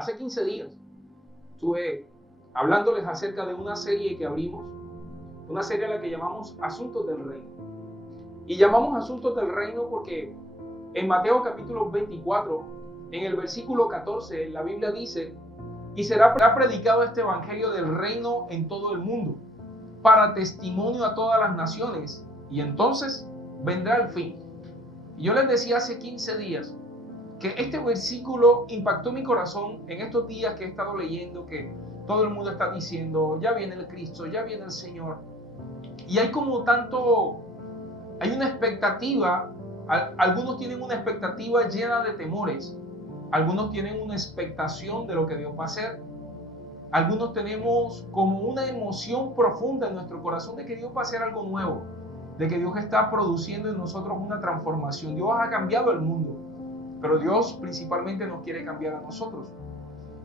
Hace 15 días estuve hablándoles acerca de una serie que abrimos, una serie a la que llamamos Asuntos del Reino. Y llamamos Asuntos del Reino porque en Mateo capítulo 24, en el versículo 14, la Biblia dice: y será predicado este evangelio del reino en todo el mundo, para testimonio a todas las naciones, y entonces vendrá el fin. Y yo les decía hace 15 días que este versículo impactó mi corazón en estos días que he estado leyendo, que todo el mundo está diciendo: ya viene el Cristo, ya viene el Señor. Y hay como tanto, hay una expectativa, algunos tienen una expectativa llena de temores, algunos tienen una expectación de lo que Dios va a hacer, algunos tenemos como una emoción profunda en nuestro corazón de que Dios va a hacer algo nuevo, de que Dios está produciendo en nosotros una transformación. Dios ha cambiado el mundo, pero Dios principalmente nos quiere cambiar a nosotros.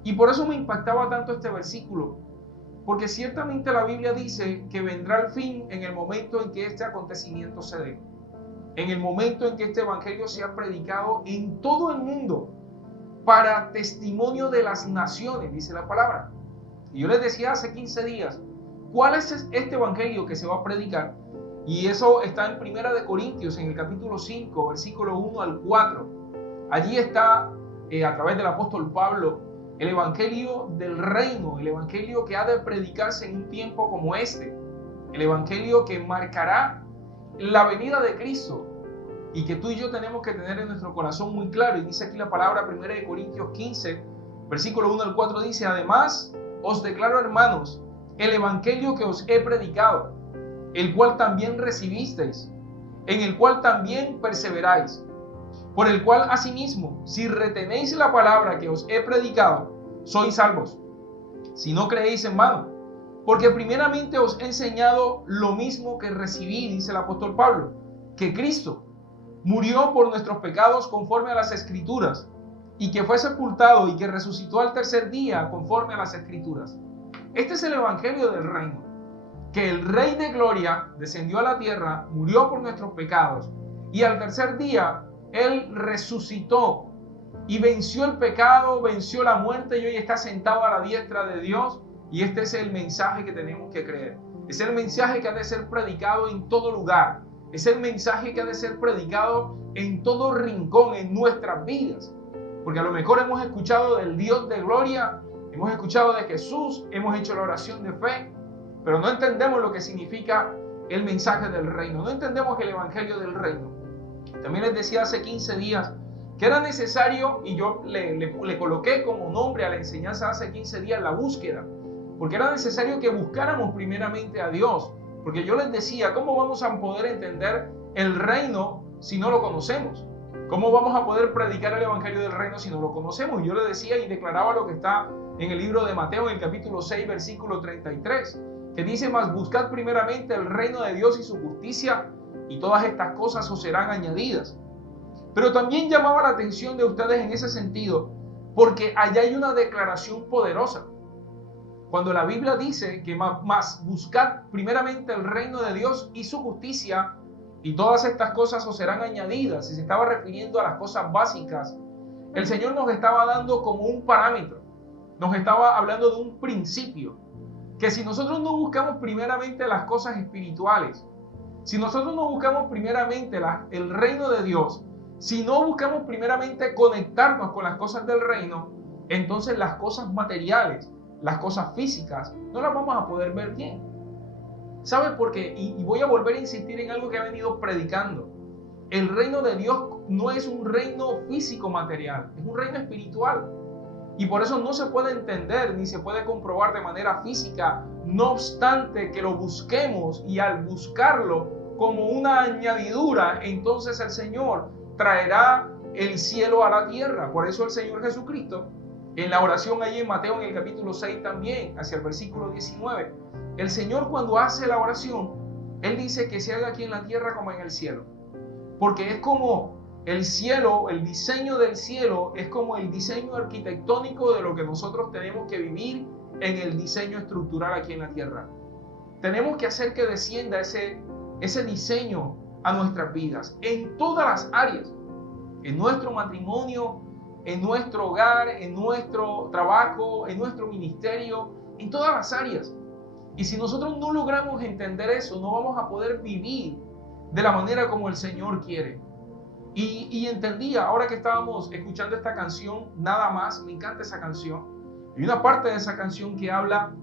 Y por eso me impactaba tanto este versículo, porque ciertamente la Biblia dice que vendrá el fin en el momento en que este acontecimiento se dé, en el momento en que este evangelio sea predicado en todo el mundo, para testimonio de las naciones, dice la palabra. Y yo les decía hace 15 días, ¿cuál es este evangelio que se va a predicar? Y eso está en 1 Corintios, en el capítulo 5, versículo 1 al 4. Allí está, a través del apóstol Pablo, el evangelio del reino, el evangelio que ha de predicarse en un tiempo como este, el evangelio que marcará la venida de Cristo y que tú y yo tenemos que tener en nuestro corazón muy claro. Y dice aquí la palabra, 1 Corintios 15, versículo 1 al 4, dice: además os declaro, hermanos, el evangelio que os he predicado, el cual también recibisteis, en el cual también perseveráis, por el cual asimismo, si retenéis la palabra que os he predicado, sois salvos, si no creéis en vano. Porque primeramente os he enseñado lo mismo que recibí, dice el apóstol Pablo, que Cristo murió por nuestros pecados conforme a las Escrituras, y que fue sepultado y que resucitó al tercer día conforme a las Escrituras. Este es el evangelio del reino, que el Rey de Gloria descendió a la tierra, murió por nuestros pecados, y al tercer día Él resucitó y venció el pecado, venció la muerte, y hoy está sentado a la diestra de Dios. Y este es el mensaje que tenemos que creer. Es el mensaje que ha de ser predicado en todo lugar. Es el mensaje que ha de ser predicado en todo rincón, en nuestras vidas. Porque a lo mejor hemos escuchado del Dios de gloria, hemos escuchado de Jesús, hemos hecho la oración de fe, pero no entendemos lo que significa el mensaje del reino, no entendemos el evangelio del reino. También les decía hace 15 días que era necesario, y yo le coloqué como nombre a la enseñanza hace 15 días, la búsqueda, porque era necesario que buscáramos primeramente a Dios. Porque yo les decía, ¿cómo vamos a poder entender el reino si no lo conocemos? ¿Cómo vamos a poder predicar el evangelio del reino si no lo conocemos? Y yo les decía y declaraba lo que está en el libro de Mateo, en el capítulo 6, versículo 33, que dice: mas buscad primeramente el reino de Dios y su justicia, y todas estas cosas os serán añadidas. Pero también llamaba la atención de ustedes en ese sentido, porque allá hay una declaración poderosa. Cuando la Biblia dice que más buscad primeramente el reino de Dios y su justicia, y todas estas cosas os serán añadidas, y se estaba refiriendo a las cosas básicas, el Señor nos estaba dando como un parámetro, nos estaba hablando de un principio, que si nosotros no buscamos primeramente las cosas espirituales, si nosotros no buscamos primeramente el reino de Dios, si no buscamos primeramente conectarnos con las cosas del reino, entonces las cosas materiales, las cosas físicas, no las vamos a poder ver bien. ¿Sabe por qué? Y voy a volver a insistir en algo que he venido predicando. El reino de Dios no es un reino físico material, es un reino espiritual. Y por eso no se puede entender ni se puede comprobar de manera física, no obstante que lo busquemos, y al buscarlo como una añadidura, entonces el Señor traerá el cielo a la tierra. Por eso el Señor Jesucristo, en la oración allí en Mateo, en el capítulo 6 también, hacia el versículo 19, el Señor, cuando hace la oración, Él dice que se haga aquí en la tierra como en el cielo. Porque es como el cielo, el diseño del cielo, es como el diseño arquitectónico de lo que nosotros tenemos que vivir en el diseño estructural aquí en la tierra. Tenemos que hacer que descienda ese diseño a nuestras vidas, en todas las áreas, en nuestro matrimonio, en nuestro hogar, en nuestro trabajo, en nuestro ministerio, en todas las áreas. Y si nosotros no logramos entender eso, no vamos a poder vivir de la manera como el Señor quiere. Y entendía, ahora que estábamos escuchando esta canción, nada más, me encanta esa canción. Y una parte de esa canción que habla,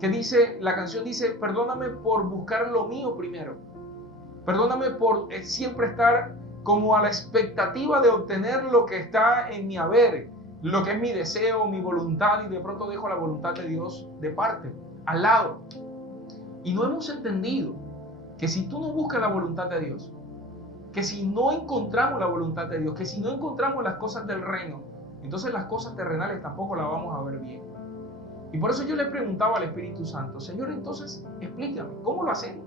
que dice, la canción dice, perdóname por buscar lo mío primero. Perdóname por siempre estar como a la expectativa de obtener lo que está en mi haber, lo que es mi deseo, mi voluntad, y de pronto dejo la voluntad de Dios de parte, al lado. Y no hemos entendido que si tú no buscas la voluntad de Dios, que si no encontramos la voluntad de Dios, que si no encontramos las cosas del reino, entonces las cosas terrenales tampoco las vamos a ver bien. Y por eso yo le preguntaba al Espíritu Santo, Señor, entonces explícame, ¿cómo lo hacemos?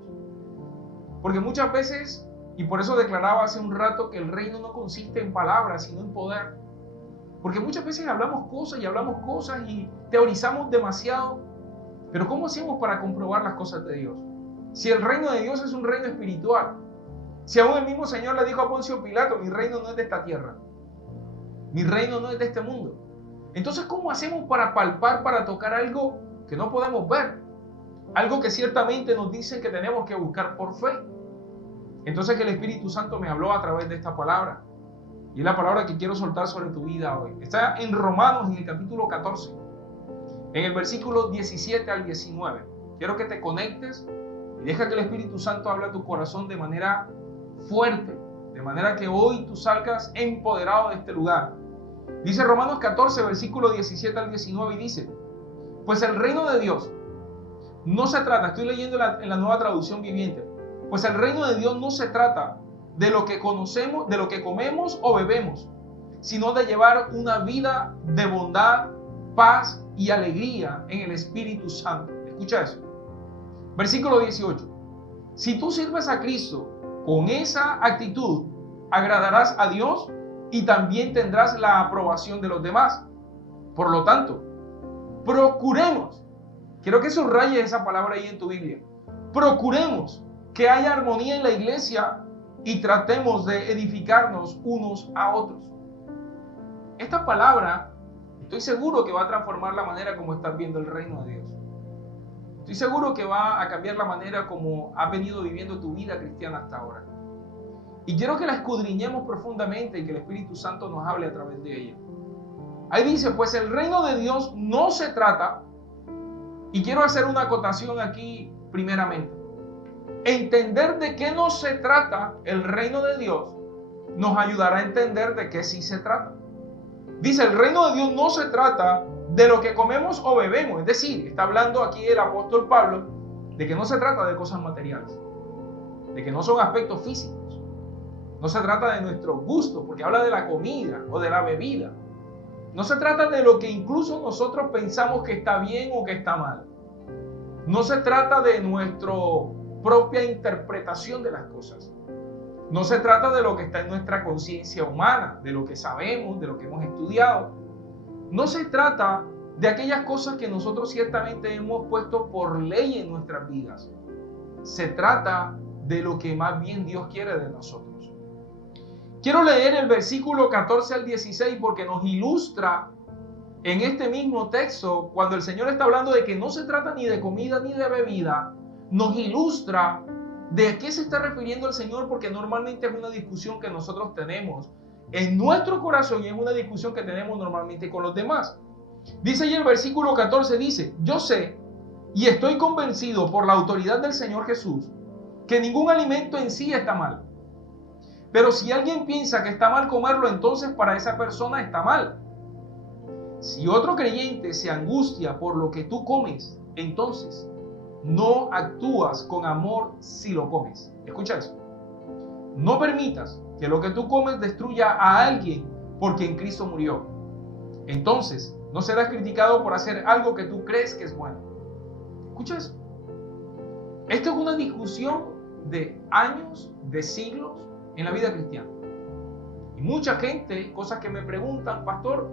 Porque muchas veces, y por eso declaraba hace un rato que el reino no consiste en palabras, sino en poder. Porque muchas veces hablamos cosas y teorizamos demasiado, pero ¿cómo hacemos para comprobar las cosas de Dios? Si el reino de Dios es un reino espiritual, si aún el mismo Señor le dijo a Poncio Pilato, mi reino no es de esta tierra, mi reino no es de este mundo. Entonces, ¿cómo hacemos para palpar, para tocar algo que no podemos ver? Algo que ciertamente nos dice que tenemos que buscar por fe. Entonces el Espíritu Santo me habló a través de esta palabra. Y es la palabra que quiero soltar sobre tu vida hoy. Está en Romanos, en el capítulo 14, en el versículo 17 al 19. Quiero que te conectes y deja que el Espíritu Santo hable a tu corazón de manera fuerte, de manera que hoy tú salgas empoderado de este lugar. Dice Romanos 14, versículo 17 al 19, y dice, pues el reino de Dios no se trata, estoy leyendo en la Nueva Traducción Viviente, pues el reino de Dios no se trata de lo que conocemos, de lo que comemos o bebemos, sino de llevar una vida de bondad, paz y alegría en el Espíritu Santo. Escucha eso. Versículo 18. Si tú sirves a Cristo con esa actitud, agradarás a Dios y también tendrás la aprobación de los demás. Por lo tanto, procuremos, quiero que subrayes esa palabra ahí en tu Biblia, procuremos que haya armonía en la iglesia y tratemos de edificarnos unos a otros. Esta palabra, estoy seguro que va a transformar la manera como estás viendo el reino de Dios. Estoy seguro que va a cambiar la manera como has venido viviendo tu vida cristiana hasta ahora. Y quiero que la escudriñemos profundamente y que el Espíritu Santo nos hable a través de ella. Ahí dice, pues el reino de Dios no se trata, y quiero hacer una acotación aquí primeramente. Entender de qué no se trata el reino de Dios nos ayudará a entender de qué sí se trata. Dice, el reino de Dios no se trata de lo que comemos o bebemos. Es decir, está hablando aquí el apóstol Pablo de que no se trata de cosas materiales, de que no son aspectos físicos. No se trata de nuestro gusto, porque habla de la comida o de la bebida. No se trata de lo que incluso nosotros pensamos que está bien o que está mal. No se trata de nuestra propia interpretación de las cosas. No se trata de lo que está en nuestra conciencia humana, de lo que sabemos, de lo que hemos estudiado. No se trata de aquellas cosas que nosotros ciertamente hemos puesto por ley en nuestras vidas. Se trata de lo que más bien Dios quiere de nosotros. Quiero leer el versículo 14 al 16 porque nos ilustra en este mismo texto, cuando el Señor está hablando de que no se trata ni de comida ni de bebida, nos ilustra de qué se está refiriendo el Señor, porque normalmente es una discusión que nosotros tenemos en nuestro corazón y es una discusión que tenemos normalmente con los demás. Dice ahí el versículo 14, dice, yo sé y estoy convencido por la autoridad del Señor Jesús que ningún alimento en sí está mal. Pero si alguien piensa que está mal comerlo, entonces para esa persona está mal. Si otro creyente se angustia por lo que tú comes, entonces no actúas con amor si lo comes. Escucha eso. No permitas que lo que tú comes destruya a alguien por quien Cristo murió. Entonces no serás criticado por hacer algo que tú crees que es bueno. Escucha eso. Esto es una discusión de años, de siglos en la vida cristiana. Y mucha gente, cosas que me preguntan, pastor,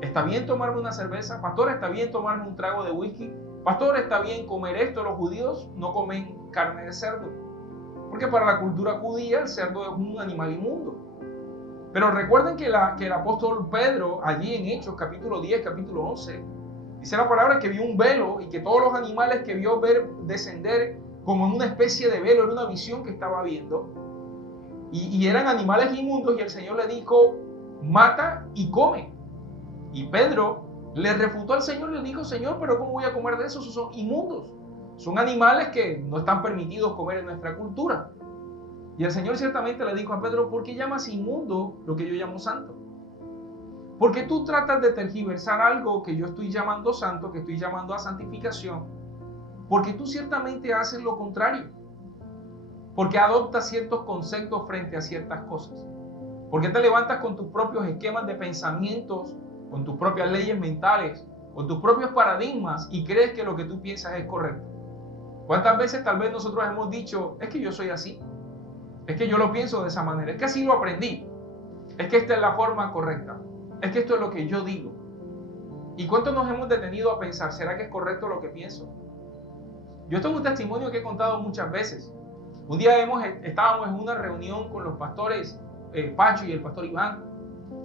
¿está bien tomarme una cerveza? Pastor, ¿está bien tomarme un trago de whisky? Pastor, ¿está bien comer esto? Los judíos no comen carne de cerdo, porque para la cultura judía el cerdo es un animal inmundo. Pero recuerden que el apóstol Pedro, allí en Hechos, capítulo 10, capítulo 11, dice la palabra que vio un velo y que todos los animales que vio ver descender como en una especie de velo, era una visión que estaba viendo. Y eran animales inmundos, y el Señor le dijo, mata y come. Y Pedro le refutó al Señor y le dijo, Señor, pero ¿cómo voy a comer de esos? Son inmundos. Son animales que no están permitidos comer en nuestra cultura. Y el Señor ciertamente le dijo a Pedro, ¿por qué llamas inmundo lo que yo llamo santo? ¿Por qué tú tratas de tergiversar algo que yo estoy llamando santo, que estoy llamando a santificación? Porque tú ciertamente haces lo contrario. Porque adoptas ciertos conceptos frente a ciertas cosas. ¿Por qué te levantas con tus propios esquemas de pensamientos, con tus propias leyes mentales, con tus propios paradigmas y crees que lo que tú piensas es correcto? ¿Cuántas veces tal vez nosotros hemos dicho, es que yo soy así? Es que yo lo pienso de esa manera, es que así lo aprendí, es que esta es la forma correcta, es que esto es lo que yo digo. ¿Y cuánto nos hemos detenido a pensar, ¿será que es correcto lo que pienso? Yo tengo un testimonio que he contado muchas veces. Un día estábamos en una reunión con los pastores Pacho y el pastor Iván,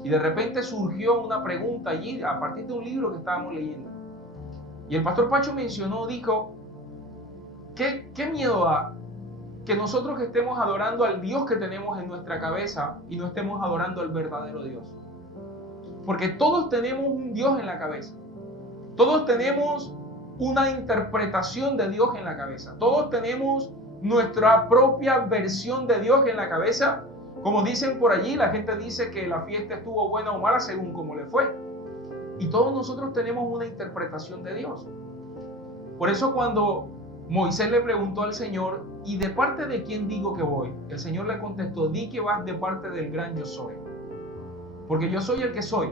y de repente surgió una pregunta allí a partir de un libro que estábamos leyendo. Y el pastor Pacho dijo, ¿qué miedo da que nosotros que estemos adorando al Dios que tenemos en nuestra cabeza y no estemos adorando al verdadero Dios? Porque todos tenemos un Dios en la cabeza. Todos tenemos una interpretación de Dios en la cabeza. Todos tenemos nuestra propia versión de Dios en la cabeza. Como dicen por allí, la gente dice que la fiesta estuvo buena o mala según cómo le fue. Y todos nosotros tenemos una interpretación de Dios. Por eso cuando Moisés le preguntó al Señor, ¿y de parte de quién digo que voy? El Señor le contestó, di que vas de parte del gran yo soy. Porque yo soy el que soy.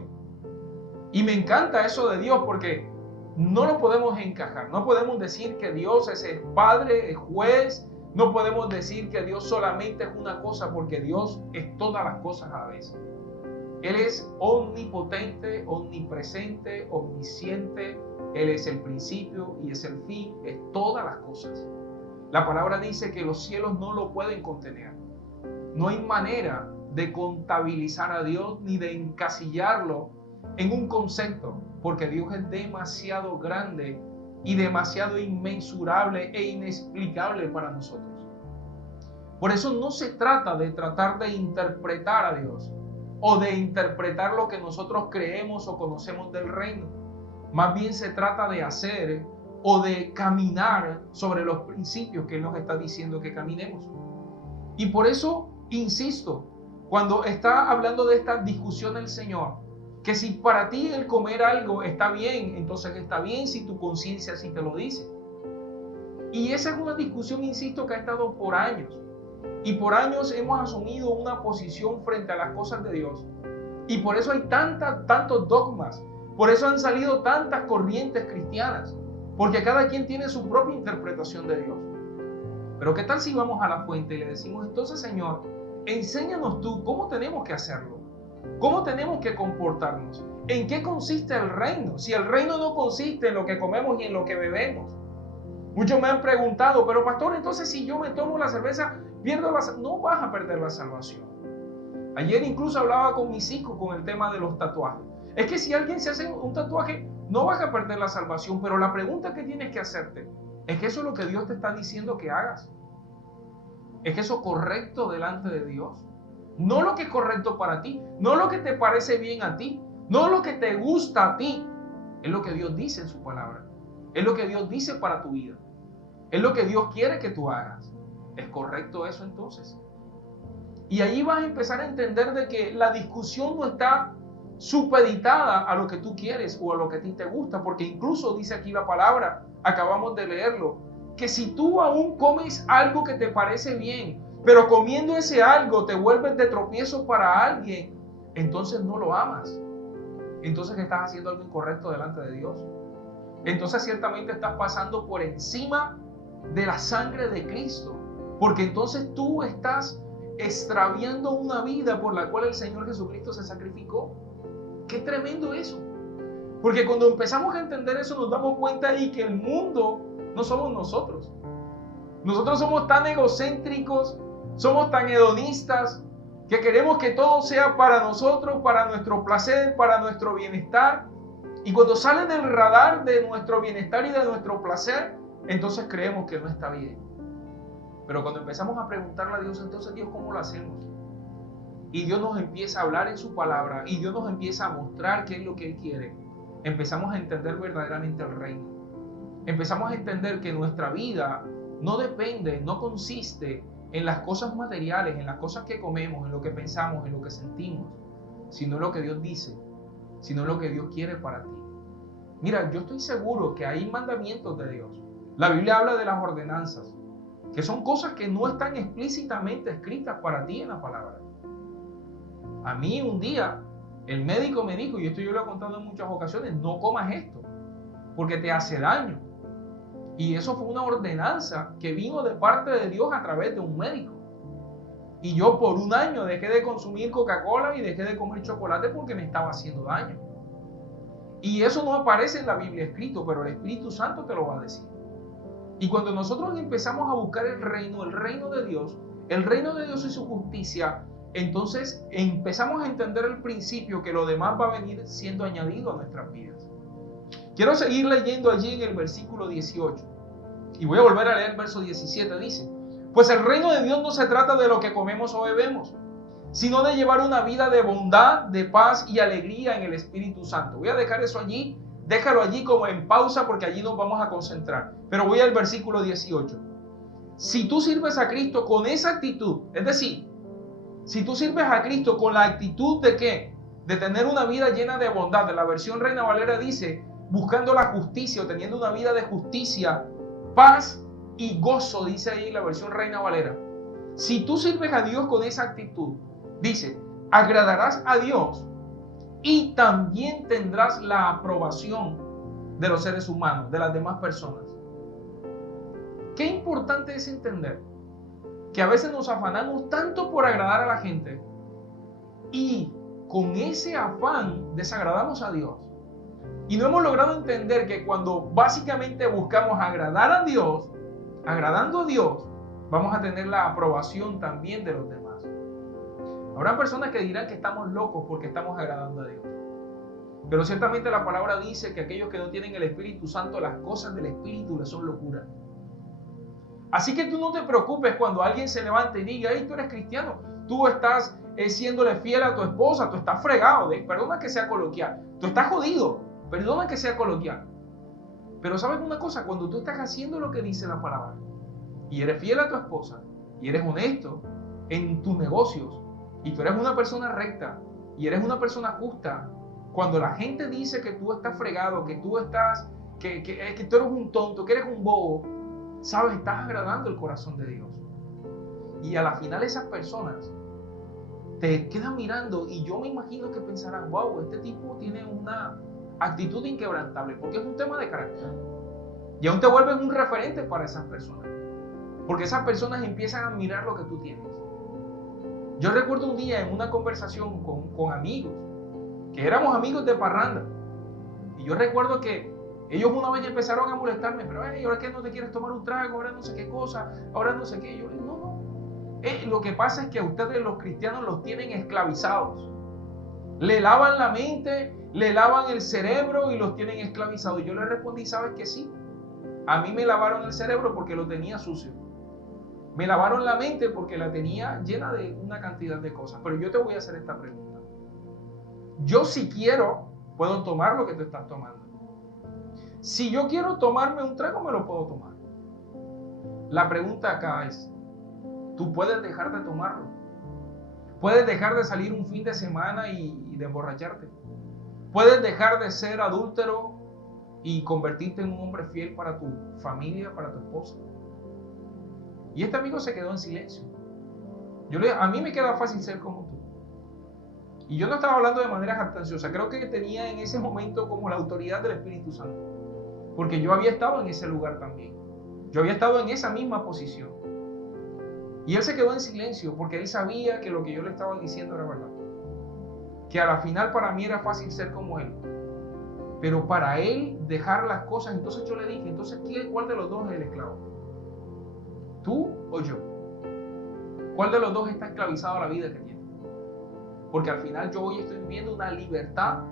Y me encanta eso de Dios porque no lo podemos encajar. No podemos decir que Dios es el Padre, el juez. No podemos decir que Dios solamente es una cosa porque Dios es todas las cosas a la vez. Él es omnipotente, omnipresente, omnisciente. Él es el principio y es el fin, es todas las cosas. La palabra dice que los cielos no lo pueden contener. No hay manera de contabilizar a Dios ni de encasillarlo en un concepto, porque Dios es demasiado grande y demasiado inmensurable e inexplicable para nosotros. Por eso no se trata de tratar de interpretar a Dios o de interpretar lo que nosotros creemos o conocemos del reino. Más bien se trata de hacer o de caminar sobre los principios que Él nos está diciendo que caminemos. Y por eso insisto, cuando está hablando de esta discusión el Señor, que si para ti el comer algo está bien, entonces está bien si tu conciencia así te lo dice. Y esa es una discusión, insisto, que ha estado por años. Y por años hemos asumido una posición frente a las cosas de Dios. Y por eso hay tantos dogmas. Por eso han salido tantas corrientes cristianas. Porque cada quien tiene su propia interpretación de Dios. Pero ¿qué tal si vamos a la fuente y le decimos, entonces Señor, enséñanos tú cómo tenemos que hacerlo? ¿Cómo tenemos que comportarnos? ¿En qué consiste el reino? Si el reino no consiste en lo que comemos y en lo que bebemos. Muchos me han preguntado, pero pastor, entonces si yo me tomo la cerveza, pierdo la salvación. No vas a perder la salvación. Ayer incluso hablaba con mis hijos con el tema de los tatuajes. Es que si alguien se hace un tatuaje, no vas a perder la salvación, pero la pregunta que tienes que hacerte es que eso es lo que Dios te está diciendo que hagas. ¿Es que eso es correcto delante de Dios? No lo que es correcto para ti, no lo que te parece bien a ti, no lo que te gusta a ti. Es lo que Dios dice en su palabra. Es lo que Dios dice para tu vida. Es lo que Dios quiere que tú hagas. ¿Es correcto eso entonces? Y allí vas a empezar a entender de que la discusión no está supeditada a lo que tú quieres o a lo que a ti te gusta, porque incluso dice aquí la palabra, acabamos de leerlo, que si tú aún comes algo que te parece bien, pero comiendo ese algo te vuelves de tropiezo para alguien, entonces no lo amas. Entonces estás haciendo algo incorrecto delante de Dios. Entonces ciertamente estás pasando por encima de la sangre de Cristo, porque entonces tú estás extraviando una vida por la cual el Señor Jesucristo se sacrificó. ¡Qué tremendo eso! Porque cuando empezamos a entender eso nos damos cuenta ahí que el mundo no somos nosotros. Nosotros somos tan egocéntricos, somos tan hedonistas, que queremos que todo sea para nosotros, para nuestro placer, para nuestro bienestar. Y cuando sale del radar de nuestro bienestar y de nuestro placer, entonces creemos que no está bien. Pero cuando empezamos a preguntarle a Dios, entonces Dios, ¿cómo lo hacemos? Y Dios nos empieza a hablar en su palabra y Dios nos empieza a mostrar qué es lo que Él quiere. Empezamos a entender verdaderamente el reino. Empezamos a entender que nuestra vida no depende, no consiste en las cosas materiales, en las cosas que comemos, en lo que pensamos, en lo que sentimos, sino en lo que Dios dice, sino en lo que Dios quiere para ti. Mira, yo estoy seguro que hay mandamientos de Dios. La Biblia habla de las ordenanzas, que son cosas que no están explícitamente escritas para ti en la palabra. A mí un día el médico me dijo, y esto yo lo he contado en muchas ocasiones, no comas esto, porque te hace daño. Y eso fue una ordenanza que vino de parte de Dios a través de un médico. Y yo por un año dejé de consumir Coca-Cola y dejé de comer chocolate porque me estaba haciendo daño. Y eso no aparece en la Biblia escrito, pero el Espíritu Santo te lo va a decir. Y cuando nosotros empezamos a buscar el reino de Dios y su justicia, entonces empezamos a entender el principio que lo demás va a venir siendo añadido a nuestras vidas. Quiero seguir leyendo allí en el versículo 18. Y voy a volver a leer el verso 17. Dice, pues el reino de Dios no se trata de lo que comemos o bebemos, sino de llevar una vida de bondad, de paz y alegría en el Espíritu Santo. Voy a dejar eso allí, déjalo allí como en pausa porque allí nos vamos a concentrar. Pero voy al versículo 18. Si tú sirves a Cristo con esa actitud, es decir, si tú sirves a Cristo con la actitud de ¿qué? De tener una vida llena de bondad. De la versión Reina Valera dice, buscando la justicia o teniendo una vida de justicia, paz y gozo, dice ahí la versión Reina Valera. Si tú sirves a Dios con esa actitud, dice, agradarás a Dios y también tendrás la aprobación de los seres humanos, de las demás personas. Qué importante es entender que a veces nos afanamos tanto por agradar a la gente y con ese afán desagradamos a Dios. Y no hemos logrado entender que cuando básicamente buscamos agradar a Dios, agradando a Dios, vamos a tener la aprobación también de los demás. Habrá personas que dirán que estamos locos porque estamos agradando a Dios. Pero ciertamente la palabra dice que aquellos que no tienen el Espíritu Santo, las cosas del Espíritu les son locura. Así que tú no te preocupes cuando alguien se levante y diga, hey, tú eres cristiano, tú estás siéndole fiel a tu esposa, tú estás fregado, perdona que sea coloquial, tú estás jodido, perdona que sea coloquial. Pero ¿sabes una cosa? Cuando tú estás haciendo lo que dice la palabra y eres fiel a tu esposa y eres honesto en tus negocios y tú eres una persona recta y eres una persona justa, cuando la gente dice que tú estás fregado, que tú estás, que tú eres un tonto, que eres un bobo, sabes, estás agradando el corazón de Dios. Y a la final esas personas te quedan mirando y yo me imagino que pensarán, wow, este tipo tiene una actitud inquebrantable, porque es un tema de carácter. Y aún te vuelves un referente para esas personas, porque esas personas empiezan a admirar lo que tú tienes. Yo recuerdo un día en una conversación con amigos, que éramos amigos de parranda, y yo recuerdo que ellos una vez empezaron a molestarme, pero hey, ahora que no te quieres tomar un trago, ahora no sé qué cosa, ahora no sé qué. Yo les digo, no. Lo que pasa es que a ustedes los cristianos los tienen esclavizados. Le lavan la mente, le lavan el cerebro y los tienen esclavizados. Y yo les respondí, ¿sabes qué? Sí. A mí me lavaron el cerebro porque lo tenía sucio. Me lavaron la mente porque la tenía llena de una cantidad de cosas. Pero yo te voy a hacer esta pregunta. Yo si quiero, puedo tomar lo que tú estás tomando. Si yo quiero tomarme un trago, me lo puedo tomar. La pregunta acá es, ¿tú puedes dejar de tomarlo? ¿Puedes dejar de salir un fin de semana y de emborracharte? ¿Puedes dejar de ser adúltero y convertirte en un hombre fiel para tu familia, para tu esposa? Y este amigo se quedó en silencio. A mí me queda fácil ser como tú. Y yo no estaba hablando de manera jactanciosa. Creo que tenía en ese momento como la autoridad del Espíritu Santo. Porque yo había estado en ese lugar también. Yo había estado en esa misma posición. Y él se quedó en silencio porque él sabía que lo que yo le estaba diciendo era verdad. Que a la final para mí era fácil ser como él. Pero para él dejar las cosas, entonces yo le dije, entonces ¿cuál de los dos es el esclavo? ¿Tú o yo? ¿Cuál de los dos está esclavizado a la vida que tiene? Porque al final yo hoy estoy viviendo una libertad,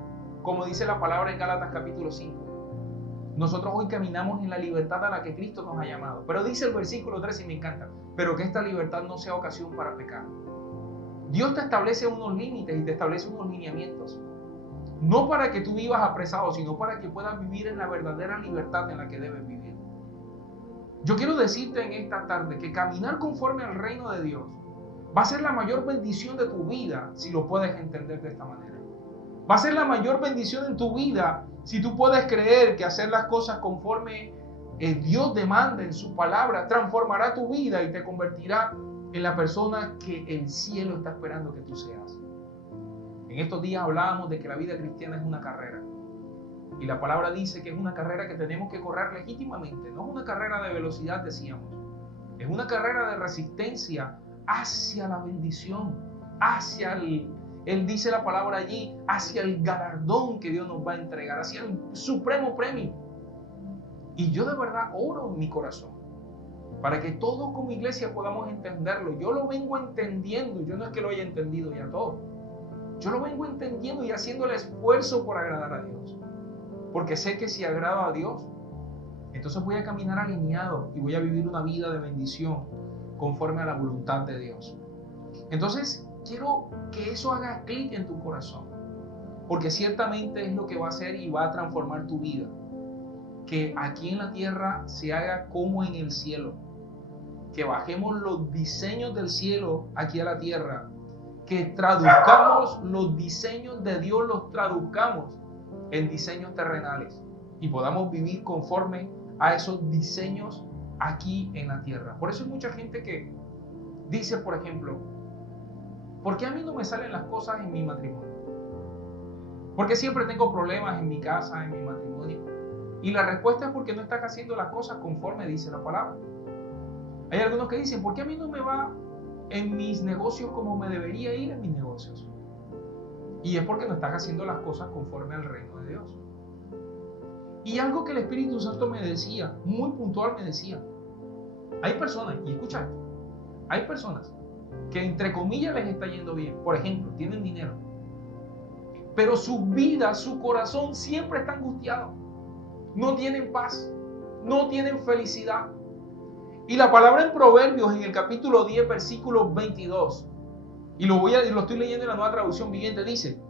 como dice la palabra en Gálatas capítulo 5. Nosotros hoy caminamos en la libertad a la que Cristo nos ha llamado. Pero dice el versículo 3 y me encanta, pero que esta libertad no sea ocasión para pecar. Dios te establece unos límites y te establece unos lineamientos. No para que tú vivas apresado, sino para que puedas vivir en la verdadera libertad en la que debes vivir. Yo quiero decirte en esta tarde que caminar conforme al reino de Dios va a ser la mayor bendición de tu vida si lo puedes entender de esta manera. Va a ser la mayor bendición en tu vida si tú puedes creer que hacer las cosas conforme Dios demanda en su palabra transformará tu vida y te convertirá en la persona que el cielo está esperando que tú seas. En estos días hablábamos de que la vida cristiana es una carrera. Y la palabra dice que es una carrera que tenemos que correr legítimamente. No es una carrera de velocidad, decíamos. Es una carrera de resistencia hacia la bendición, hacia él dice la palabra allí, hacia el galardón que Dios nos va a entregar, hacia el supremo premio. Y yo de verdad oro en mi corazón para que todos como iglesia podamos entenderlo. Yo lo vengo entendiendo, yo no es que lo haya entendido ya todo. Yo lo vengo entendiendo y haciendo el esfuerzo por agradar a Dios. Porque sé que si agrado a Dios, entonces voy a caminar alineado y voy a vivir una vida de bendición conforme a la voluntad de Dios. Entonces, quiero que eso haga clic en tu corazón, porque ciertamente es lo que va a hacer y va a transformar tu vida. Que aquí en la tierra se haga como en el cielo. Que bajemos los diseños del cielo aquí a la tierra. Que traduzcamos los diseños de Dios, los traduzcamos en diseños terrenales y podamos vivir conforme a esos diseños aquí en la tierra. Por eso hay mucha gente que dice, por ejemplo, ¿por qué a mí no me salen las cosas en mi matrimonio? ¿Por qué siempre tengo problemas en mi casa, en mi matrimonio? Y la respuesta es porque no estás haciendo las cosas conforme dice la palabra. Hay algunos que dicen, ¿por qué a mí no me va en mis negocios como me debería ir en mis negocios? Y es porque no estás haciendo las cosas conforme al reino de Dios. Y algo que el Espíritu Santo me decía, muy puntual me decía, hay personas, y escucha esto, hay personas que entre comillas les está yendo bien, por ejemplo, tienen dinero, pero su vida, su corazón siempre está angustiado, no tienen paz, no tienen felicidad. Y la palabra en Proverbios, en el capítulo 10, versículo 22, y lo estoy leyendo en la Nueva Traducción Viviente, dice,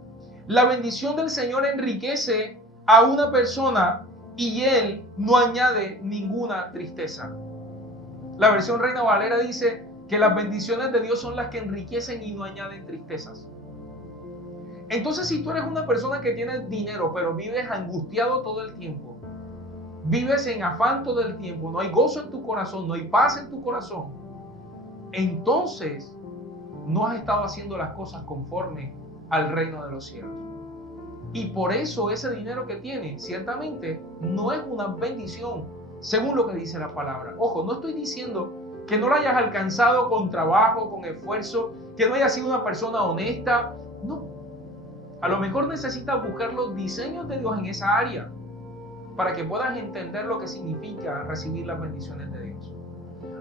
la bendición del Señor enriquece a una persona y Él no añade ninguna tristeza. La versión Reina Valera dice que las bendiciones de Dios son las que enriquecen y no añaden tristezas. Entonces, si tú eres una persona que tiene dinero, pero vives angustiado todo el tiempo, vives en afán todo el tiempo, no hay gozo en tu corazón, no hay paz en tu corazón, entonces no has estado haciendo las cosas conforme al reino de los cielos. Y por eso ese dinero que tienes, ciertamente, no es una bendición, según lo que dice la palabra. Ojo, no estoy diciendo que no lo hayas alcanzado con trabajo, con esfuerzo, que no hayas sido una persona honesta. No. A lo mejor necesitas buscar los diseños de Dios en esa área para que puedas entender lo que significa recibir las bendiciones de Dios.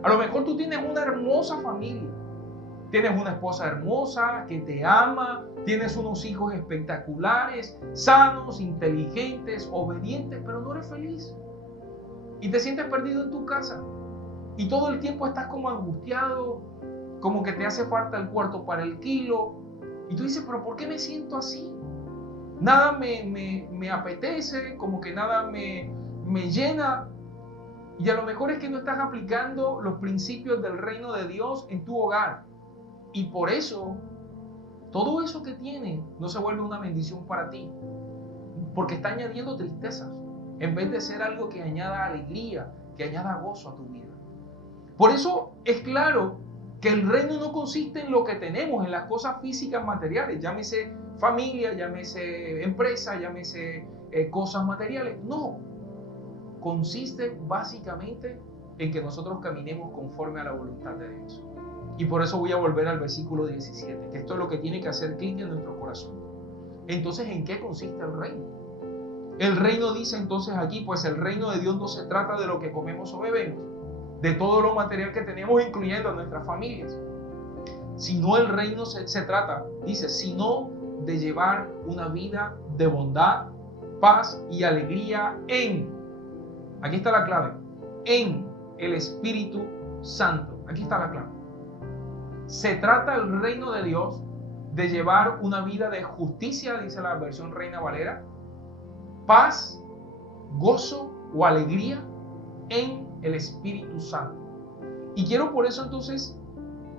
A lo mejor tú tienes una hermosa familia. Tienes una esposa hermosa que te ama, tienes unos hijos espectaculares, sanos, inteligentes, obedientes, pero no eres feliz. Y te sientes perdido en tu casa. Y todo el tiempo estás como angustiado, como que te hace falta el cuarto para el kilo. Y tú dices, pero ¿por qué me siento así? Nada me apetece, como que nada me llena. Y a lo mejor es que no estás aplicando los principios del reino de Dios en tu hogar. Y por eso, todo eso que tienes no se vuelve una bendición para ti. Porque está añadiendo tristezas, en vez de ser algo que añada alegría, que añada gozo a tu vida. Por eso es claro que el reino no consiste en lo que tenemos, en las cosas físicas materiales, llámese familia, llámese empresa, llámese cosas materiales. No, consiste básicamente en que nosotros caminemos conforme a la voluntad de Dios. Y por eso voy a volver al versículo 17, que esto es lo que tiene que hacer clic en nuestro corazón. Entonces, ¿en qué consiste el reino? El reino dice entonces aquí, pues el reino de Dios no se trata de lo que comemos o bebemos, de todo lo material que tenemos, incluyendo a nuestras familias. sino el reino se trata, dice, sino de llevar una vida de bondad, paz y alegría aquí está la clave, en el Espíritu Santo. Aquí está la clave. Se trata el reino de Dios de llevar una vida de justicia, dice la versión Reina Valera, paz, gozo o alegría en el Espíritu Santo. Y quiero por eso entonces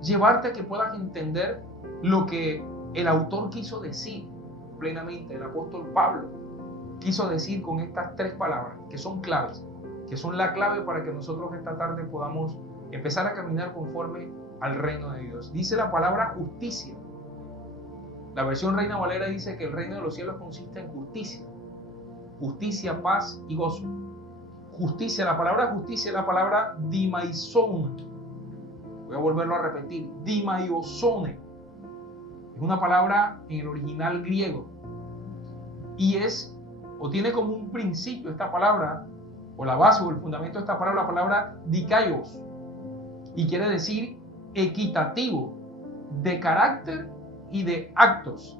llevarte a que puedas entender lo que el autor quiso decir plenamente, el apóstol Pablo quiso decir con estas tres palabras que son claves, que son la clave para que nosotros esta tarde podamos empezar a caminar conforme al reino de Dios. Dice la palabra justicia. La versión Reina Valera dice que el reino de los cielos consiste en justicia. Justicia, paz y gozo. Justicia, la palabra justicia es la palabra dimaizón. Voy a volverlo a repetir. Dimaiosone. Es una palabra en el original griego. Y tiene como un principio esta palabra, o la base o el fundamento de esta palabra, la palabra dikaios. Y quiere decir equitativo, de carácter y de actos.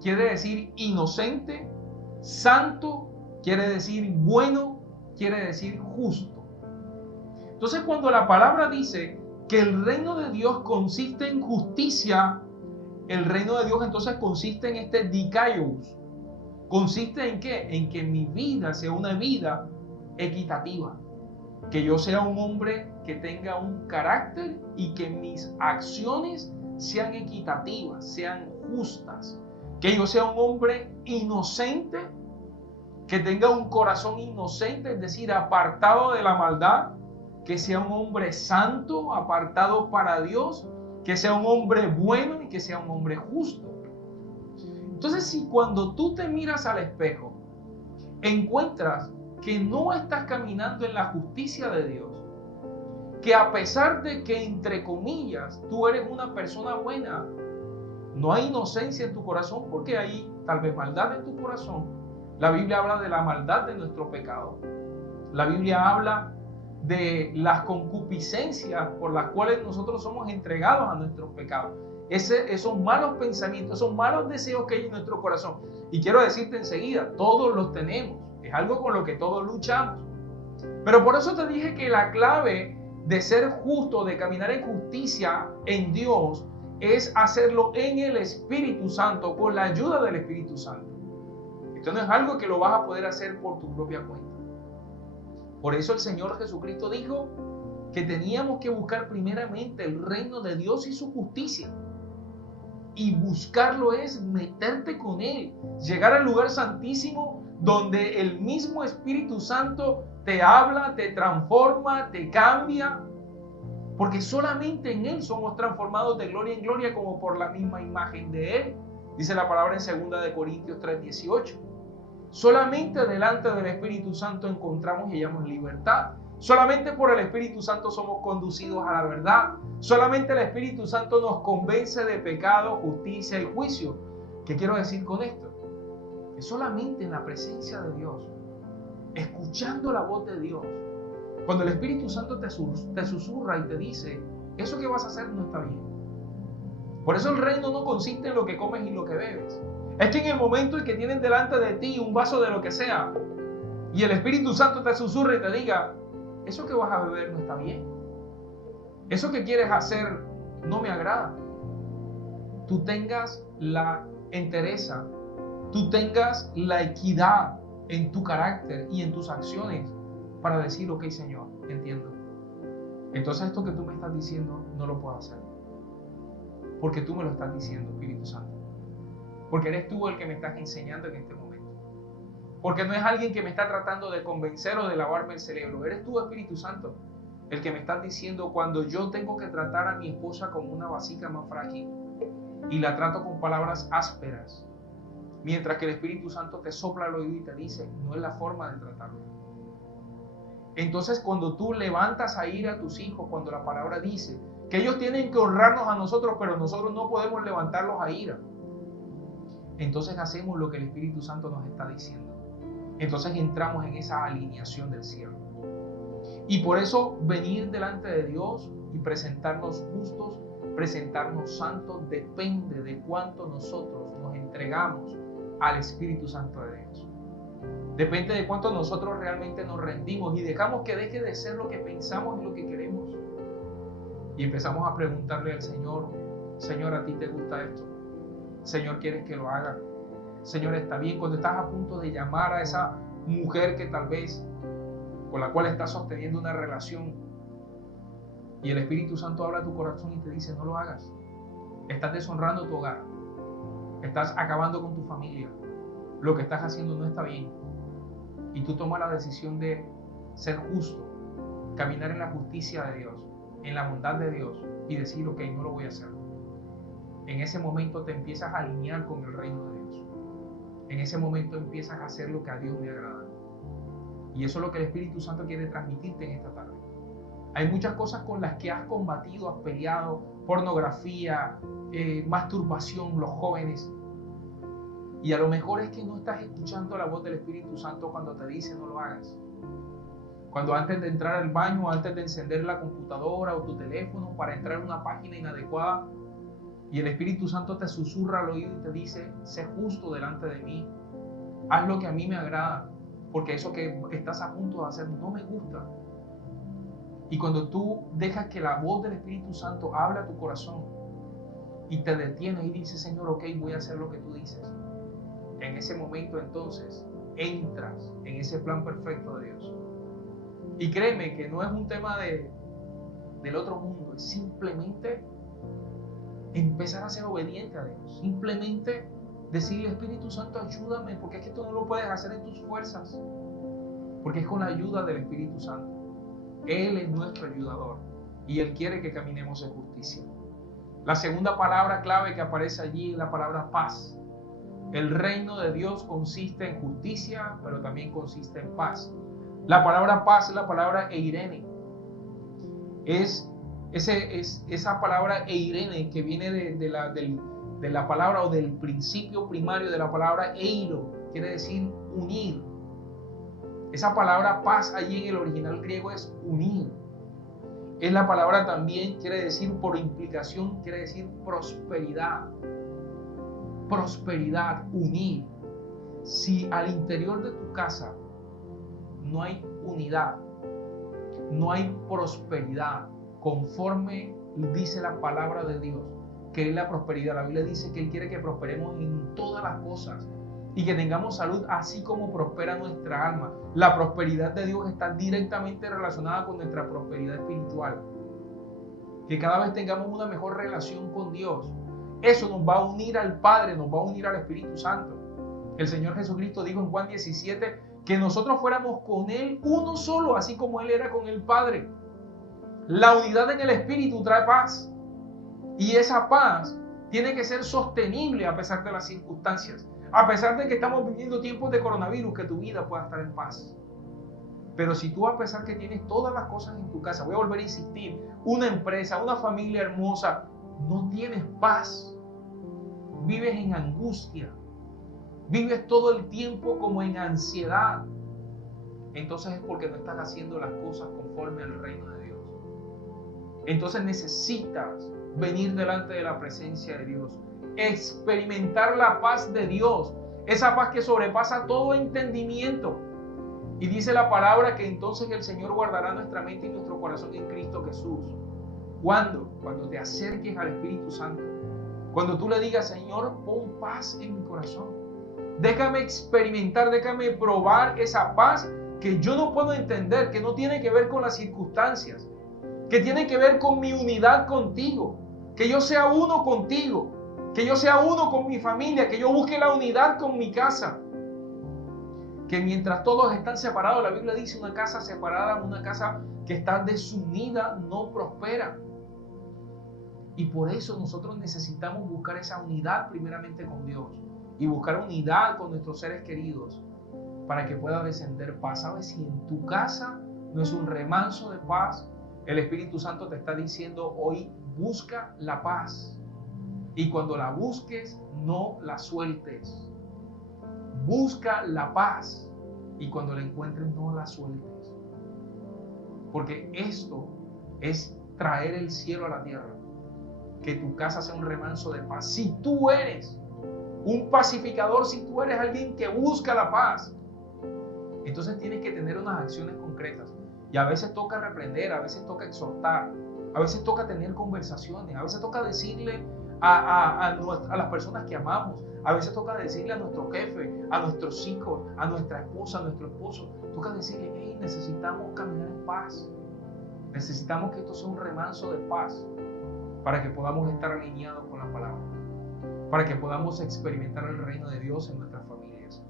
Quiere decir inocente, santo, quiere decir bueno, quiere decir justo. Entonces, cuando la palabra dice que el reino de Dios consiste en justicia, el reino de Dios entonces consiste en este dikaios. ¿Consiste en qué? En que mi vida sea una vida equitativa. Que yo sea un hombre que tenga un carácter y que mis acciones sean equitativas, sean justas. Que yo sea un hombre inocente, que tenga un corazón inocente, es decir, apartado de la maldad. Que sea un hombre santo, apartado para Dios. Que sea un hombre bueno y que sea un hombre justo. Entonces, si cuando tú te miras al espejo, encuentras que no estás caminando en la justicia de Dios, que a pesar de que, entre comillas, tú eres una persona buena, no hay inocencia en tu corazón porque hay tal vez maldad en tu corazón. La Biblia habla de la maldad de nuestro pecado. La Biblia habla de las concupiscencias por las cuales nosotros somos entregados a nuestros pecados. Esos malos pensamientos, esos malos deseos que hay en nuestro corazón. Y quiero decirte enseguida, todos los tenemos. Es algo con lo que todos luchamos. Pero por eso te dije que la clave de ser justo, de caminar en justicia en Dios, es hacerlo en el Espíritu Santo, con la ayuda del Espíritu Santo. Esto no es algo que lo vas a poder hacer por tu propia cuenta. Por eso el Señor Jesucristo dijo que teníamos que buscar primeramente el reino de Dios y su justicia. Y buscarlo es meterte con Él, llegar al lugar santísimo donde el mismo Espíritu Santo te habla, te transforma, te cambia. Porque solamente en Él somos transformados de gloria en gloria como por la misma imagen de Él. Dice la palabra en 2 Corintios 3:18. Solamente delante del Espíritu Santo encontramos y hallamos libertad. Solamente por el Espíritu Santo somos conducidos a la verdad. Solamente el Espíritu Santo nos convence de pecado, justicia y juicio. ¿Qué quiero decir con esto? Que solamente en la presencia de Dios, escuchando la voz de Dios, cuando el Espíritu Santo te susurra y te dice, eso que vas a hacer no está bien. Por eso el reino no consiste en lo que comes y lo que bebes. Es que en el momento en que tienen delante de ti un vaso de lo que sea, y el Espíritu Santo te susurra y te diga, eso que vas a beber no está bien. Eso que quieres hacer no me agrada. Tú tengas la entereza, tú tengas la equidad en tu carácter y en tus acciones para decir, ok, Señor, entiendo. Entonces esto que tú me estás diciendo no lo puedo hacer. Porque tú me lo estás diciendo, Espíritu Santo. Porque eres tú el que me estás enseñando en este momento. Porque no es alguien que me está tratando de convencer o de lavarme el cerebro. Eres tú, Espíritu Santo, el que me estás diciendo cuando yo tengo que tratar a mi esposa como una vasija más frágil y la trato con palabras ásperas, mientras que el Espíritu Santo te sopla al oído y te dice, no es la forma de tratarlo. Entonces, cuando tú levantas a ir a tus hijos, cuando la palabra dice que ellos tienen que honrarnos a nosotros, pero nosotros no podemos levantarlos a ira, entonces hacemos lo que el Espíritu Santo nos está diciendo. Entonces entramos en esa alineación del cielo. Y por eso venir delante de Dios y presentarnos justos presentarnos santos depende de cuánto nosotros nos entregamos al Espíritu Santo de Dios. Depende de cuánto nosotros realmente nos rendimos y dejamos que deje de ser lo que pensamos y lo que queremos. Y empezamos a preguntarle al Señor: Señor, ¿a ti te gusta esto? Señor, ¿quieres que lo haga? Señor, está bien. Cuando estás a punto de llamar a esa mujer que tal vez con la cual estás sosteniendo una relación y el Espíritu Santo habla a tu corazón y te dice: no lo hagas. Estás deshonrando tu hogar. Estás acabando con tu familia. Lo que estás haciendo no está bien. Y tú tomas la decisión de ser justo, caminar en la justicia de Dios, en la bondad de Dios y decir: ok, no lo voy a hacer. En ese momento te empiezas a alinear con el reino de Dios. En ese momento empiezas a hacer lo que a Dios le agrada. Y eso es lo que el Espíritu Santo quiere transmitirte en esta tarde. Hay muchas cosas con las que has combatido, has peleado: pornografía, masturbación, los jóvenes. Y a lo mejor es que no estás escuchando la voz del Espíritu Santo cuando te dice: no lo hagas. Cuando antes de entrar al baño, antes de encender la computadora o tu teléfono para entrar a una página inadecuada, y el Espíritu Santo te susurra al oído y te dice: sé justo delante de mí, haz lo que a mí me agrada, porque eso que estás a punto de hacer no me gusta. Y cuando tú dejas que la voz del Espíritu Santo hable a tu corazón y te detienes y dices: Señor, ok, voy a hacer lo que tú dices, en ese momento entonces entras en ese plan perfecto de Dios. Y créeme que no es un tema del otro mundo, es simplemente empezar a ser obediente a Dios. Simplemente decirle: Espíritu Santo, ayúdame, porque es que tú no lo puedes hacer en tus fuerzas, porque es con la ayuda del Espíritu Santo. Él es nuestro ayudador y Él quiere que caminemos en justicia. La segunda palabra clave que aparece allí es la palabra paz. El reino de Dios consiste en justicia, pero también consiste en paz. La palabra paz es la palabra eirene. Es esa palabra eirene que viene de la palabra o del principio primario de la palabra eiro, quiere decir unir. Esa palabra paz allí en el original griego es unir. Es la palabra también, quiere decir por implicación, quiere decir prosperidad. Prosperidad, unir. Si al interior de tu casa no hay unidad, no hay prosperidad, conforme dice la palabra de Dios, que es la prosperidad. La Biblia dice que Él quiere que prosperemos en todas las cosas y que tengamos salud así como prospera nuestra alma. La prosperidad de Dios está directamente relacionada con nuestra prosperidad espiritual. Que cada vez tengamos una mejor relación con Dios. Eso nos va a unir al Padre, nos va a unir al Espíritu Santo. El Señor Jesucristo dijo en Juan 17 que nosotros fuéramos con Él uno solo, así como Él era con el Padre. La unidad en el Espíritu trae paz. Y esa paz tiene que ser sostenible a pesar de las circunstancias. A pesar de que estamos viviendo tiempos de coronavirus, que tu vida pueda estar en paz. Pero si tú, a pesar que tienes todas las cosas en tu casa, voy a volver a insistir, una empresa, una familia hermosa, no tienes paz, vives en angustia, vives todo el tiempo como en ansiedad, entonces es porque no estás haciendo las cosas conforme al reino de Dios. Entonces necesitas venir delante de la presencia de Dios, experimentar la paz de Dios, esa paz que sobrepasa todo entendimiento. Y dice la palabra que entonces el Señor guardará nuestra mente y nuestro corazón en Cristo Jesús. ¿Cuándo? Cuando te acerques al Espíritu Santo. Cuando tú le digas: Señor, pon paz en mi corazón. Déjame experimentar, déjame probar esa paz que yo no puedo entender, que no tiene que ver con las circunstancias, que tiene que ver con mi unidad contigo, que yo sea uno contigo, que yo sea uno con mi familia, que yo busque la unidad con mi casa. Que mientras todos están separados, la Biblia dice: una casa separada, una casa que está desunida no prospera. Y por eso nosotros necesitamos buscar esa unidad primeramente con Dios y buscar unidad con nuestros seres queridos para que pueda descender paz. ¿Sabes? Si en tu casa no es un remanso de paz, el Espíritu Santo te está diciendo hoy: busca la paz. Y cuando la busques, no la sueltes. Busca la paz y cuando la encuentres, no la sueltes. Porque esto es traer el cielo a la tierra. que tu casa sea un remanso de paz. Si tú eres un pacificador, si tú eres alguien que busca la paz, entonces tienes que tener unas acciones concretas. Y a veces toca reprender, a veces toca exhortar, a veces toca tener conversaciones, a veces toca decirle a las personas que amamos, a veces toca decirle a nuestro jefe, a nuestros hijos, a nuestra esposa, a nuestro esposo, toca decirle, hey, necesitamos caminar en paz. Necesitamos que esto sea un remanso de paz para que podamos estar alineados con la palabra, para que podamos experimentar el reino de Dios en nuestras familias.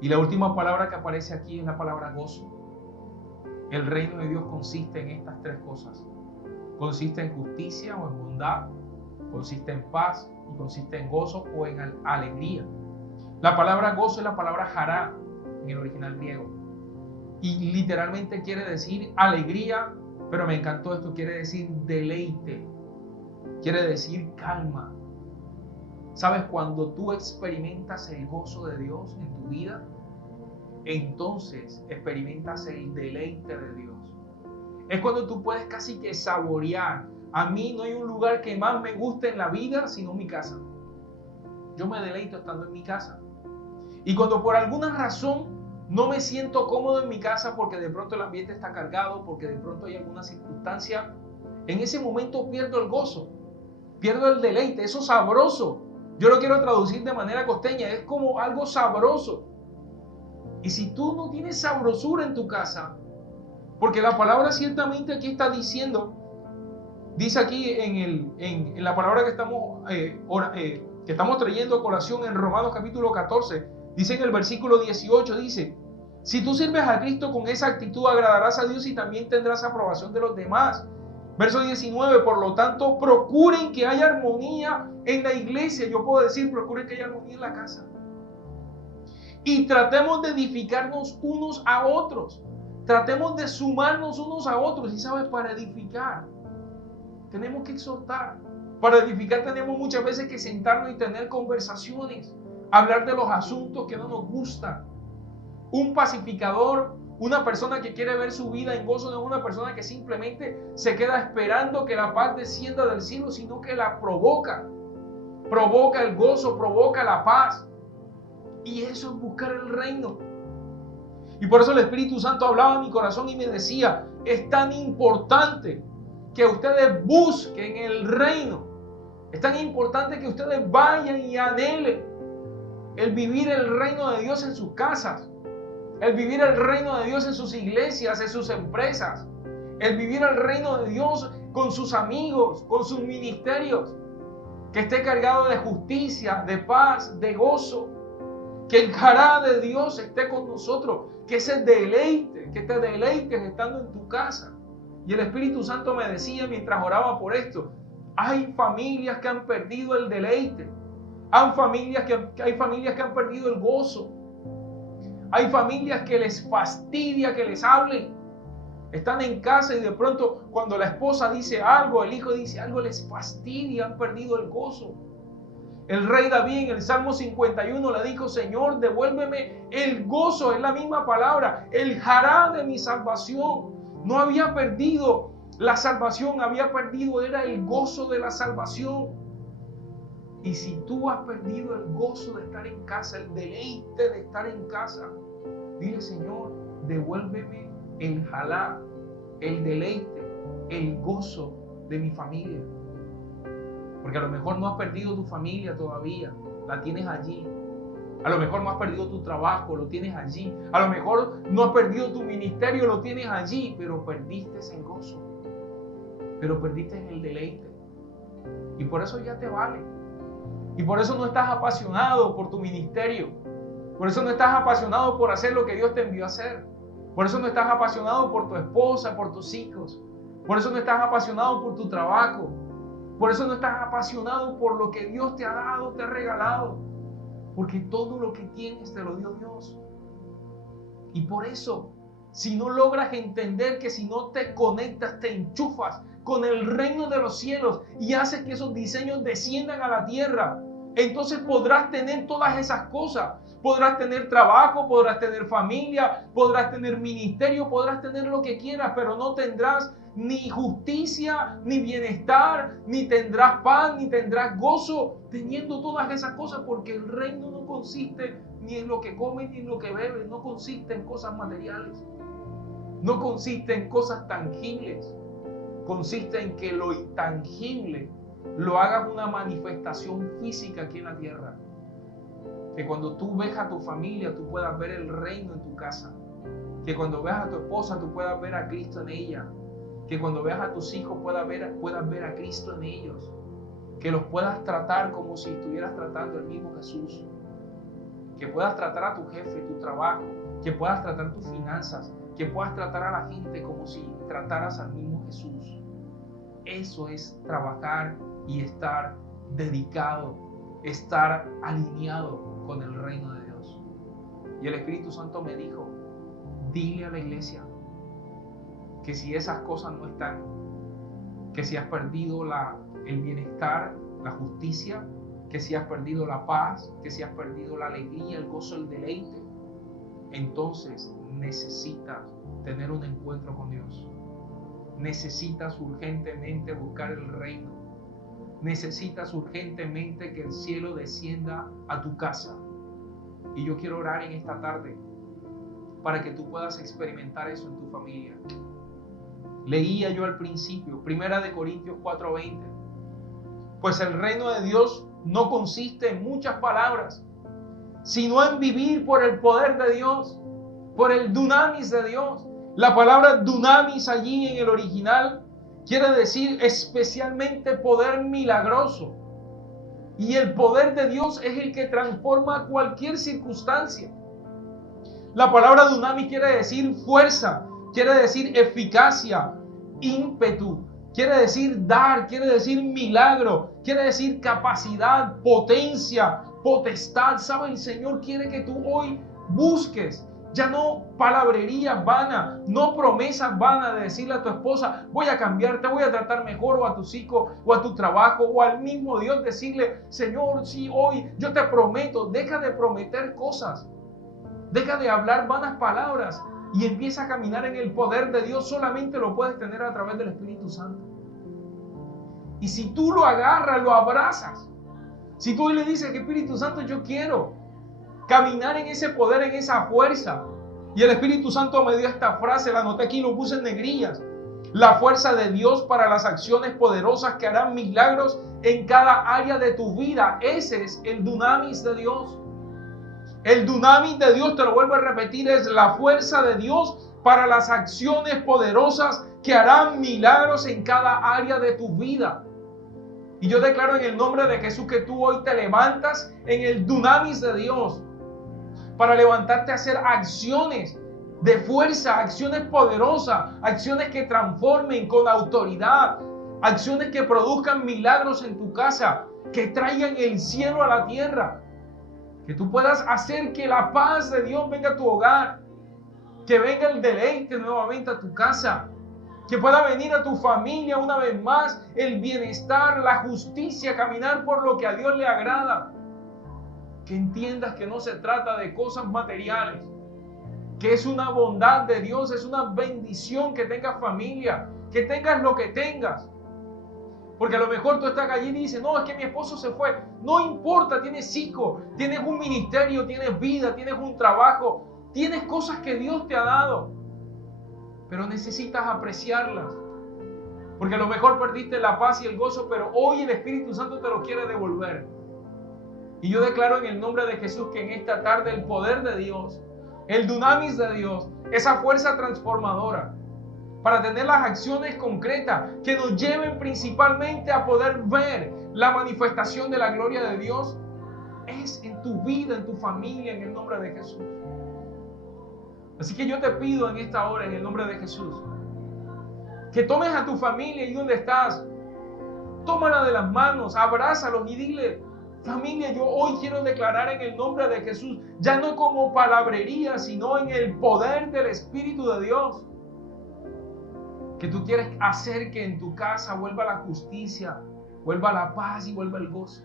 Y la última palabra que aparece aquí es la palabra gozo. El reino de Dios consiste en estas tres cosas. Consiste en justicia o en bondad, consiste en paz y consiste en gozo o en alegría. La palabra gozo es la palabra hará en el original griego. Y literalmente quiere decir alegría, pero me encantó esto, quiere decir deleite, quiere decir calma. ¿Sabes? Cuando tú experimentas el gozo de Dios en tu vida, entonces experimentas el deleite de Dios. Es cuando tú puedes casi que saborear. A mí no hay un lugar que más me guste en la vida sino mi casa. Yo me deleito estando en mi casa. Y cuando por alguna razón no me siento cómodo en mi casa porque de pronto el ambiente está cargado, porque de pronto hay alguna circunstancia, en ese momento pierdo el gozo, pierdo el deleite, eso sabroso. Yo lo quiero traducir de manera costeña, es como algo sabroso. Y si tú no tienes sabrosura en tu casa, porque la palabra ciertamente aquí está diciendo, dice aquí en la palabra que estamos trayendo a colación en Romanos capítulo 14, dice en el versículo 18, dice, si tú sirves a Cristo con esa actitud, agradarás a Dios y también tendrás aprobación de los demás. Verso 19, por lo tanto, procuren que haya armonía en la iglesia. Yo puedo decir, procuren que haya armonía en la casa. Y tratemos de edificarnos unos a otros. Tratemos de sumarnos unos a otros. Y sabes, para edificar, tenemos que exhortar. Para edificar tenemos muchas veces que sentarnos y tener conversaciones. Hablar de los asuntos que no nos gustan. Un pacificador, una persona que quiere ver su vida en gozo, no es una persona que simplemente se queda esperando que la paz descienda del cielo, sino que la provoca. Provoca el gozo, provoca la paz. Y eso es buscar el reino. Y por eso el Espíritu Santo hablaba en mi corazón y me decía, es tan importante que ustedes busquen el reino. Es tan importante que ustedes vayan y anhelen el vivir el reino de Dios en sus casas. El vivir el reino de Dios en sus iglesias, en sus empresas. El vivir el reino de Dios con sus amigos, con sus ministerios. Que esté cargado de justicia, de paz, de gozo. Que el jará de Dios esté con nosotros. Que ese deleite, que te deleites estando en tu casa. Y el Espíritu Santo me decía mientras oraba por esto. Hay familias que han perdido el deleite. Hay familias que han perdido el gozo. Hay familias que les fastidia que les hablen. Están en casa y de pronto cuando la esposa dice algo, el hijo dice algo, les fastidia, han perdido el gozo. El rey David en el Salmo 51 le dijo, Señor, devuélveme el gozo, es la misma palabra, el jará de mi salvación. No había perdido la salvación, había perdido, era el gozo de la salvación. Y si tú has perdido el gozo de estar en casa, el deleite de estar en casa, dile, Señor, devuélveme el jalá, el deleite, el gozo de mi familia. Porque a lo mejor no has perdido tu familia todavía, la tienes allí. A lo mejor no has perdido tu trabajo, lo tienes allí. A lo mejor no has perdido tu ministerio, lo tienes allí, pero perdiste el gozo. Pero perdiste el deleite. Y por eso ya te vale. Y por eso no estás apasionado por tu ministerio. Por eso no estás apasionado por hacer lo que Dios te envió a hacer. Por eso no estás apasionado por tu esposa, por tus hijos. Por eso no estás apasionado por tu trabajo. Por eso no estás apasionado por lo que Dios te ha dado, te ha regalado. Porque todo lo que tienes te lo dio Dios. Y por eso, si no logras entender que si no te conectas, te enchufas con el reino de los cielos y haces que esos diseños desciendan a la tierra, entonces podrás tener todas esas cosas. Podrás tener trabajo, podrás tener familia, podrás tener ministerio, podrás tener lo que quieras, pero no tendrás ni justicia, ni bienestar, ni tendrás paz, ni tendrás gozo, teniendo todas esas cosas, porque el reino no consiste ni en lo que comes ni en lo que bebes, no consiste en cosas materiales, no consiste en cosas tangibles, consiste en que lo intangible lo hagas una manifestación física aquí en la tierra. Que cuando tú ves a tu familia, tú puedas ver el reino en tu casa. Que cuando veas a tu esposa, tú puedas ver a Cristo en ella. Que cuando veas a tus hijos, puedas ver a Cristo en ellos. Que los puedas tratar como si estuvieras tratando el mismo Jesús. Que puedas tratar a tu jefe, tu trabajo. Que puedas tratar tus finanzas. Que puedas tratar a la gente como si trataras al mismo Jesús. Eso es trabajar y estar dedicado, estar alineado con el reino de Dios. Y el Espíritu Santo me dijo, dile a la iglesia que si esas cosas no están, que si has perdido el bienestar, la justicia, que si has perdido la paz, que si has perdido la alegría, el gozo, el deleite, entonces necesitas tener un encuentro con Dios. Necesitas urgentemente buscar el reino. Necesitas urgentemente que el cielo descienda a tu casa. Y yo quiero orar en esta tarde para que tú puedas experimentar eso en tu familia. Leía yo al principio, 1 Corintios 4:20. Pues el reino de Dios no consiste en muchas palabras, sino en vivir por el poder de Dios, por el dunamis de Dios. La palabra dunamis allí en el original quiere decir especialmente poder milagroso. Y el poder de Dios es el que transforma cualquier circunstancia. La palabra dunamis quiere decir fuerza, quiere decir eficacia, ímpetu, quiere decir dar, quiere decir milagro, quiere decir capacidad, potencia, potestad. ¿Sabe? El Señor quiere que tú hoy busques ya no palabrerías vanas, no promesas vanas de decirle a tu esposa, voy a cambiarte, voy a tratar mejor, o a tus hijos, o a tu trabajo, o al mismo Dios decirle, Señor, sí, hoy yo te prometo. Deja de prometer cosas, deja de hablar vanas palabras y empieza a caminar en el poder de Dios. Solamente lo puedes tener a través del Espíritu Santo. Y si tú lo agarras, lo abrazas, si tú le dices que Espíritu Santo, yo quiero caminar en ese poder, en esa fuerza. Y el Espíritu Santo me dio esta frase, la anoté aquí, lo puse en negrillas. La fuerza de Dios para las acciones poderosas que harán milagros en cada área de tu vida. Ese es el dunamis de Dios. El dunamis de Dios, te lo vuelvo a repetir, es la fuerza de Dios para las acciones poderosas que harán milagros en cada área de tu vida. Y yo declaro en el nombre de Jesús que tú hoy te levantas en el dunamis de Dios para levantarte a hacer acciones de fuerza, acciones poderosas, acciones que transformen con autoridad, acciones que produzcan milagros en tu casa, que traigan el cielo a la tierra, que tú puedas hacer que la paz de Dios venga a tu hogar, que venga el deleite nuevamente a tu casa, que pueda venir a tu familia una vez más el bienestar, la justicia, caminar por lo que a Dios le agrada. Que entiendas que no se trata de cosas materiales, que es una bondad de Dios, es una bendición que tengas familia, que tengas lo que tengas. Porque a lo mejor tú estás allí y dices, no, es que mi esposo se fue. No importa, tienes hijos, tienes un ministerio, tienes vida, tienes un trabajo, tienes cosas que Dios te ha dado, pero necesitas apreciarlas. Porque a lo mejor perdiste la paz y el gozo, pero hoy el Espíritu Santo te lo quiere devolver. Y yo declaro en el nombre de Jesús que en esta tarde el poder de Dios, el dunamis de Dios, esa fuerza transformadora para tener las acciones concretas que nos lleven principalmente a poder ver la manifestación de la gloria de Dios, es en tu vida, en tu familia, en el nombre de Jesús. Así que yo te pido en esta hora, en el nombre de Jesús, que tomes a tu familia y donde estás, tómala de las manos, abrázalos y dile, familia, yo hoy quiero declarar en el nombre de Jesús, ya no como palabrería, sino en el poder del Espíritu de Dios, que tú quieres hacer que en tu casa vuelva la justicia, vuelva la paz y vuelva el gozo.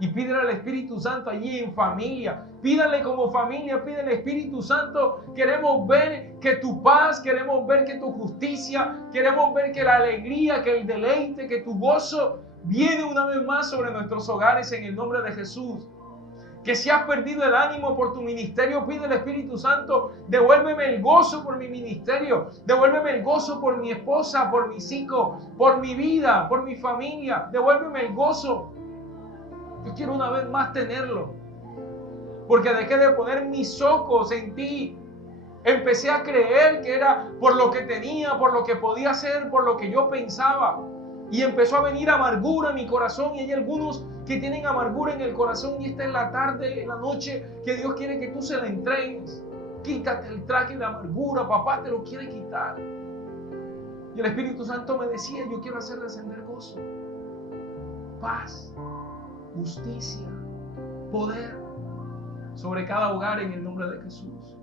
Y pídele al Espíritu Santo allí en familia. Pídale como familia, pídele al Espíritu Santo. Queremos ver que tu paz, queremos ver que tu justicia, queremos ver que la alegría, que el deleite, que tu gozo viene una vez más sobre nuestros hogares en el nombre de Jesús. Que si has perdido el ánimo por tu ministerio, pide al Espíritu Santo, devuélveme el gozo por mi ministerio, devuélveme el gozo por mi esposa, por mis hijos, por mi vida, por mi familia, devuélveme el gozo. Yo quiero una vez más tenerlo, porque dejé de poner mis ojos en ti. Empecé a creer que era por lo que tenía, por lo que podía hacer, por lo que yo pensaba. Y empezó a venir amargura en mi corazón, y hay algunos que tienen amargura en el corazón, y esta es la tarde, la noche que Dios quiere que tú se la entregues. Quítate el traje de amargura, papá te lo quiere quitar. Y el Espíritu Santo me decía, yo quiero hacer descender gozo, paz, justicia, poder sobre cada hogar en el nombre de Jesús.